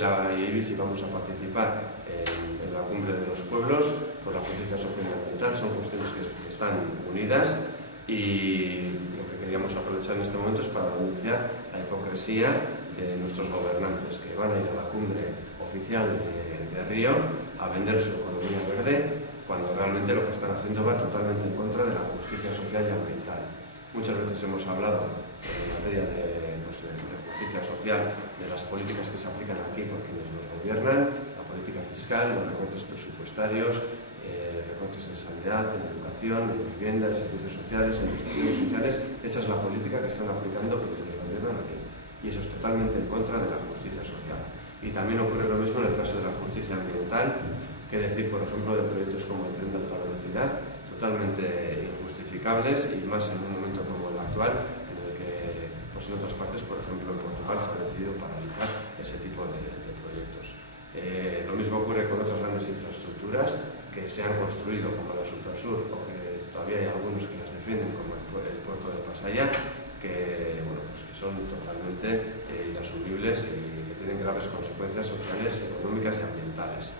la IBISI vamos a participar en la cumbre de los pueblos por la justicia social y ambiental. Son cuestiones que están unidas y lo que queríamos aprovechar en este momento es para denunciar la hipocresía de nuestros gobernantes, que van a ir a la cumbre oficial de Río a vender su economía verde, cuando realmente lo que están haciendo va totalmente en contra de la justicia social y ambiental. Muchas veces hemos hablado en materia de justicia social, de las políticas que se aplican aquí por quienes nos gobiernan, la política fiscal, los recortes presupuestarios, recortes en sanidad, en educación, en vivienda, en servicios sociales, en prestaciones sociales. Esa es la política que están aplicando por quienes gobiernan aquí. Y eso es totalmente en contra de la justicia social. Y también ocurre lo mismo en el caso de la justicia ambiental, que decir, por ejemplo, de proyectos como el tren de alta velocidad, totalmente injustificables, y más en un momento como el actual, en el que pues en otras partes, por ejemplo en Portugal, se ha decidido paralizar ese tipo de proyectos. Lo mismo ocurre con otras grandes infraestructuras que se han construido, como la Supersur, o que todavía hay algunos que las defienden, como el puerto de Pasaia, que, bueno, pues que son totalmente inasumibles y que tienen graves consecuencias sociales, económicas y ambientales.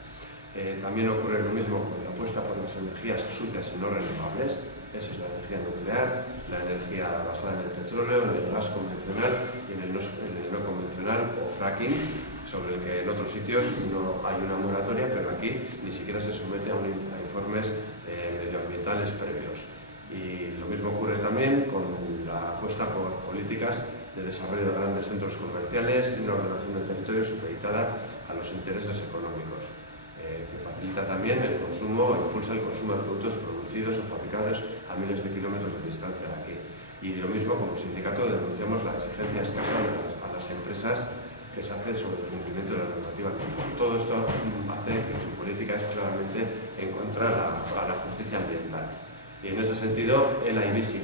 También ocurre lo mismo con la apuesta por las energías sucias y no renovables. Esa es la energía nuclear, la energía basada en el petróleo, en el gas convencional y en el no convencional o fracking, sobre el que en otros sitios no hay una moratoria, pero aquí ni siquiera se somete a informes medioambientales previos. Y lo mismo ocurre también con la apuesta por políticas de desarrollo de grandes centros comerciales y una ordenación del territorio supeditada a los intereses económicos, que facilita también el consumo o impulsa el consumo de productos producidos o fabricados a miles de kilómetros de distancia de aquí. Y lo mismo, como sindicato, denunciamos la exigencia escasa a las empresas que se hace sobre el cumplimiento de la normativa. Todo esto hace que su política es claramente en contra a la justicia ambiental. Y en ese sentido, en la IBISI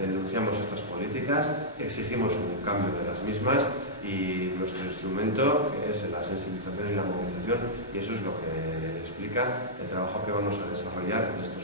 denunciamos estas políticas, exigimos un cambio de las mismas y nuestro instrumento es la sensibilización y la movilización, y eso es lo que explica el trabajo que vamos a desarrollar en estos